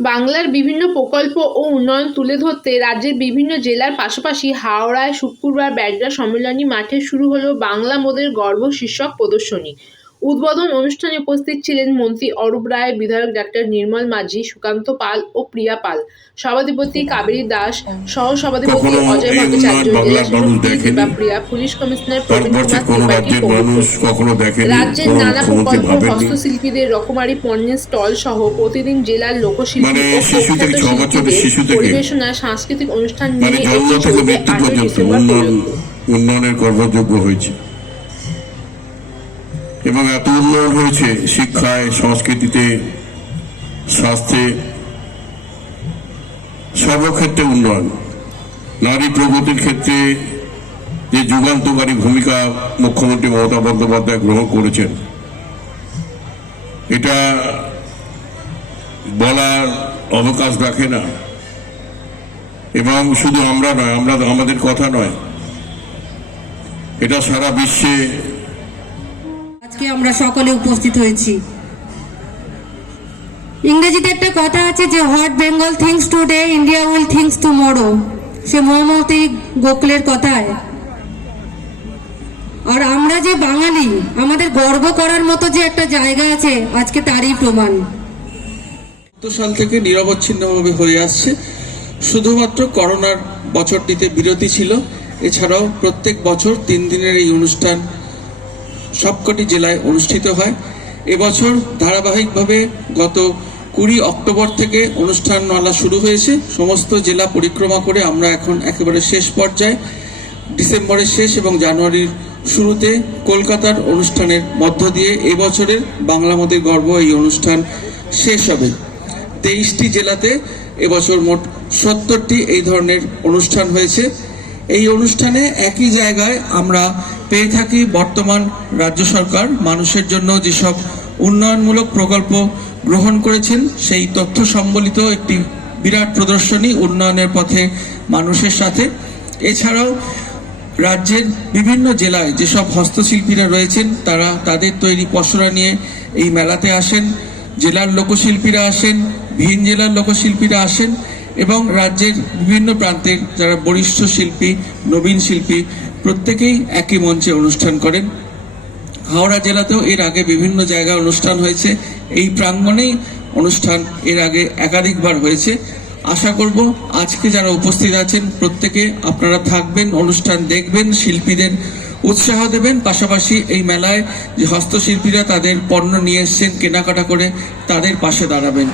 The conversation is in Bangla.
বাংলার বিভিন্ন প্রকল্প ও উন্নয়ন তুলে ধরতে রাজ্যের বিভিন্ন জেলার পাশাপাশি হাওড়ায় শুক্রবার ব্যাডরা সম্মেলনী মাঠে শুরু হলো বাংলা মোদের গর্ব শীর্ষক প্রদর্শনী। উদ্বোধন অনুষ্ঠানে উপস্থিত ছিলেন মন্ত্রী অরূপ রায় বিধায়ক ডাক্তার নির্মল মাঝি সুকান্ত পাল ও প্রিয়া পাল। সভাধিপতি কাবেরী দাস সহ সভাধিপতি অজয় ভট্টাচার্য প্রিয়া পুলিশ কমিশনার রাজ্যের নানা প্রকল্প হস্তশিল্পীদের রকমারি পণ্যের স্টল সহ প্রতিদিন জেলার লোকশিল্পী মানে ও শিশু থেকে প্রখ্যাত ছ বছরের শিল্পীদের শিশু পরিবেশনা সাংস্কৃতিক অনুষ্ঠান মানে নিয়ে উন্নয়নের কর্মযোগ্য হয়েছে। এবং এত উন্নয়ন হয়েছে শিক্ষায়, সংস্কৃতিতে, স্বাস্থ্যে, সর্বক্ষেত্রে উন্নয়ন। নারী প্রগতির ক্ষেত্রে যে যুগান্তকারী ভূমিকা মুখ্যমন্ত্রী মমতা বন্দ্যোপাধ্যায় গ্রহণ করেছেন, এটা বলার অবকাশ রাখে না। এবং শুধু আমরা নয়, আমরা আমাদের কথা নয়, এটা সারা বিশ্বে আজকে আমরা সকলে উপস্থিত হয়েছি। ইংরেজিতে একটা কথা আছে যে what Bengal thinks today India will thinks tomorrow সে মহামতি গোখলের কথায়। আর আমরা যে বাঙালি, আমাদের গর্ব করার মতো যে একটা জায়গা আছে, আজকে তারই প্রমাণ। সাল থেকে নিরবচ্ছিন্নভাবে হয়ে আসছে। শুধুমাত্র করোনার বছরটিতে বিরতি ছিল। এছাড়াও প্রত্যেক বছর তিন দিনের এই অনুষ্ঠান সবকটি জেলায় অনুষ্ঠিত হয়। এবছর ধারাবাহিকভাবে গত কুড়ি অক্টোবর থেকে অনুষ্ঠান অনুষ্ঠানমালা শুরু হয়েছে। সমস্ত জেলা পরিক্রমা করে আমরা এখন একেবারে শেষ পর্যায়ে। ডিসেম্বরের শেষ এবং জানুয়ারির শুরুতে কলকাতার অনুষ্ঠানের মধ্য দিয়ে এবছরের বাংলা মদের গর্ব এই অনুষ্ঠান শেষ হবে। তেইশটি জেলাতে এবছর মোট সত্তরটি এই ধরনের অনুষ্ঠান হয়েছে। এই অনুষ্ঠানে একই জায়গায় আমরা পেয়ে থাকি বর্তমান রাজ্য সরকার। মানুষের জন্য যেসব উন্নয়নমূলক প্রকল্প গ্রহণ করেছেন, সেই তথ্য সম্বলিত একটি বিরাট প্রদর্শনী উন্নয়নের পথে মানুষের সাথে। এছাড়াও রাজ্যের বিভিন্ন জেলায় যেসব হস্তশিল্পীরা রয়েছেন, তারা তাদের তৈরি পসরা নিয়ে এই মেলাতে আসেন। জেলার লোকশিল্পীরা আসেন, ভিন জেলার লোকশিল্পীরা আসেন। এবং রাজ্যের বিভিন্ন প্রান্তের যারা বরিষ্ঠ শিল্পী, নবীন শিল্পী, প্রত্যেকেই একই মঞ্চে অনুষ্ঠান করেন। হাওড়া জেলাতেও এর আগে বিভিন্ন জায়গায় অনুষ্ঠান হয়েছে। এই প্রাঙ্গণেই অনুষ্ঠান এর আগে একাধিকবার হয়েছে। আশা করব আজকে যারা উপস্থিত আছেন, প্রত্যেকে আপনারা থাকবেন, অনুষ্ঠান দেখবেন, শিল্পীদের উৎসাহ দেবেন। পাশাপাশি এই মেলায় যে হস্তশিল্পীরা তাদের পণ্য নিয়ে এসছেন, কেনাকাটা করে তাদের পাশে দাঁড়াবেন।